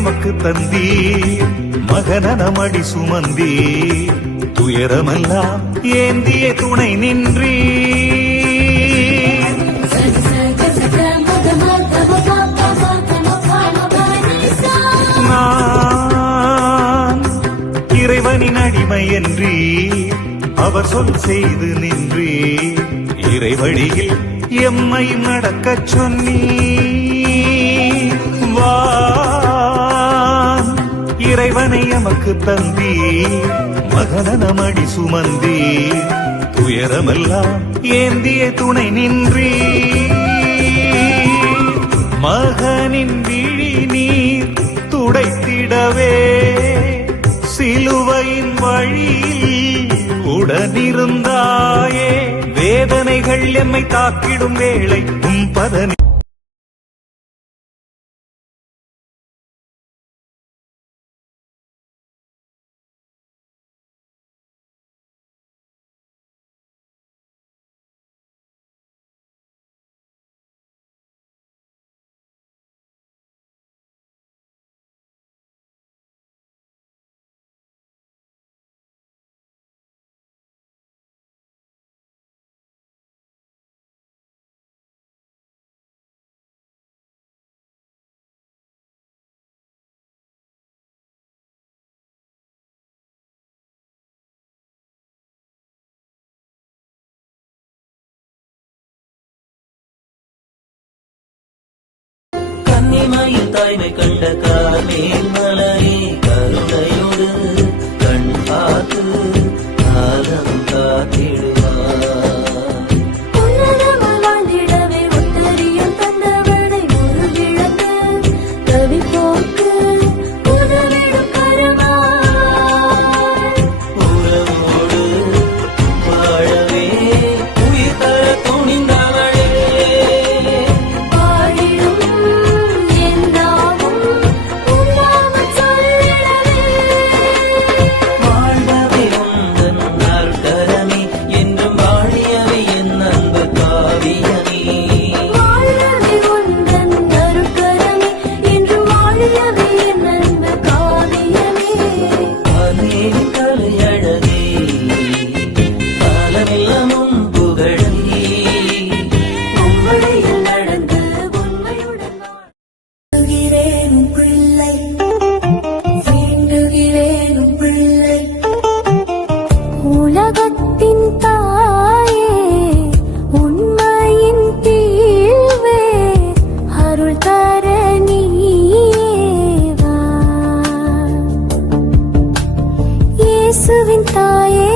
எமக்கு தந்தீர், மகனமடி சுமந்தீர், துயரமெல்லாம் ஏந்திய துணை நின்றீர். நான் இறைவனின் அடிமை என்றீர், அவர் சொல் செய்து நின்றீர், இறைவழியில் எம்மை நடக்கச் சொன்னீர். இறைவனை எமக்கு தந்தீர், மகனமடி சுமந்தீர், துயரமெல்லாம் ஏந்திய துணை நின்றீர். மகனின் விழி நீர் துடைத்திடவே சிலுவையின் வழியில் உடனிருந்தாயே, வேதனைகள் எம்மை தாக்கிடும் வேளை பதனி கன்னிமையில் தாய்மை கண்ட கார்மேல் மலையே, கருணையோடு கண் பார்த்து காலம் காத்திடுவார். வாழ்ந்திடவே உத்தரியம் தந்தவனை ஒரு விளக்கு கவி போக்கு உதவிடும் கரமாய், உறவோடு வாழவே உயிர் தர துணிந்தவளே, உலகத்தின் தாயே உண்மையின் தீர்வே அருள் தர நீயே வா. இயேசுவின் தாயே